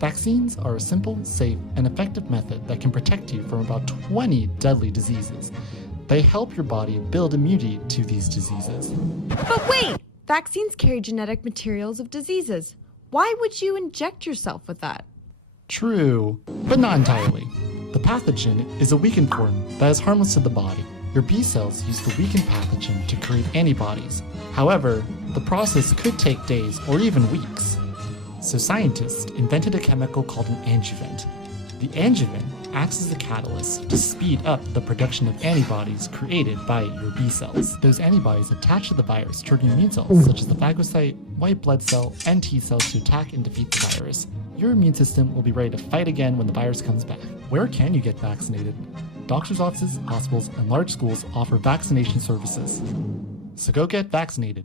Vaccines are a simple, safe, and effective method that can protect you from about 20 deadly diseases. They help your body build immunity to these diseases. But wait! Vaccines carry genetic materials of diseases. Why would you inject yourself with that? True, but not entirely. The pathogen is a weakened form that is harmless to the body. Your B cells use the weakened pathogen to create antibodies. However, the process could take days or even weeks. So scientists invented a chemical called an adjuvant. The adjuvant acts as a catalyst to speed up the production of antibodies created by your B cells. Those antibodies attach to the virus, triggering immune cells such as the phagocyte, white blood cell, and T cells to attack and defeat the virus. Your immune system will be ready to fight again when the virus comes back. Where can you get vaccinated? Doctors' offices, hospitals, and large schools offer vaccination services. So go get vaccinated.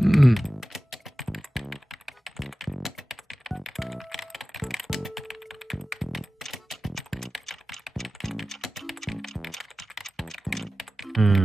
Mm. Hmm.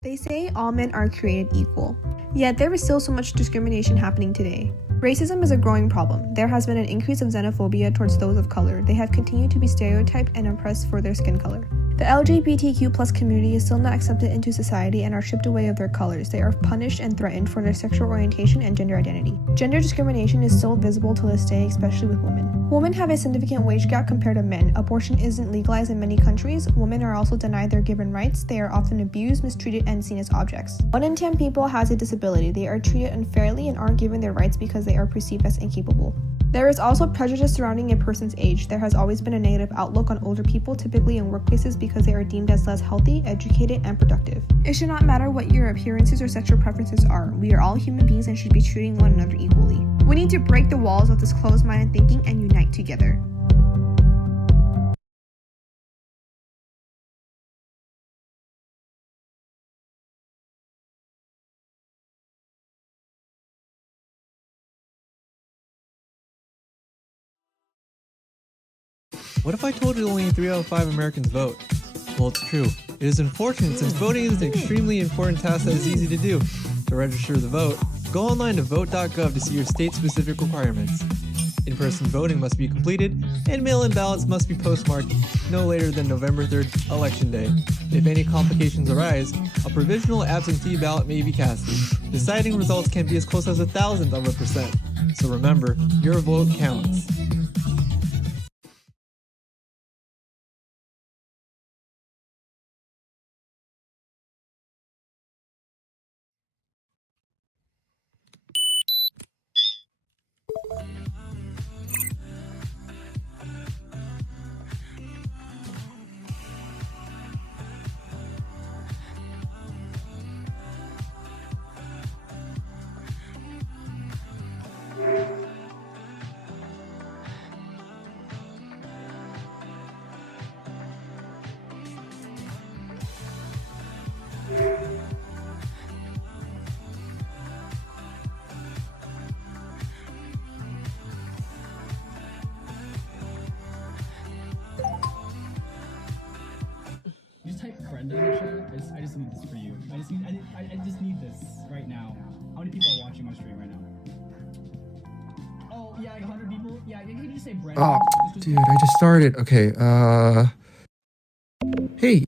They say all men are created equal, yet there is still so much discrimination happening today. Racism is a growing problem. There has been an increase of xenophobia towards those of color. They have continued to be stereotyped and oppressed for their skin color. The LGBTQ+ community is still not accepted into society and are stripped away of their colors. They are punished and threatened for their sexual orientation and gender identity. Gender discrimination is still visible to this day, especially with women. Women have a significant wage gap compared to men. Abortion isn't legalized in many countries. Women are also denied their given rights. They are often abused, mistreated, and seen as objects. 1 in 10 people has a disability. They are treated unfairly and aren't given their rights because they are perceived as incapable. There is also prejudice surrounding a person's age. There has always been a negative outlook on older people, typically in workplaces, because they are deemed as less healthy, educated, and productive. It should not matter what your appearances or sexual preferences are. We are all human beings and should be treating one another equally. We need to break the walls of this closed-minded thinking and unite together. What if I told you only 3 out of 5 Americans vote? Well, it's true. It is unfortunate since voting is an extremely important task that is easy to do. To register the vote, go online to vote.gov to see your state-specific requirements. In-person voting must be completed, and mail-in ballots must be postmarked no later than November 3rd, Election Day. If any complications arise, a provisional absentee ballot may be casted. Deciding results can be as close as 0.001%. So remember, your vote counts. Just type Brenda in the chat. I just need this for you. I just need this right now. How many people are watching my stream right now? Oh yeah, like 100 people. Yeah, can you just say Brenda? Oh, dude, I just started. Okay, hey,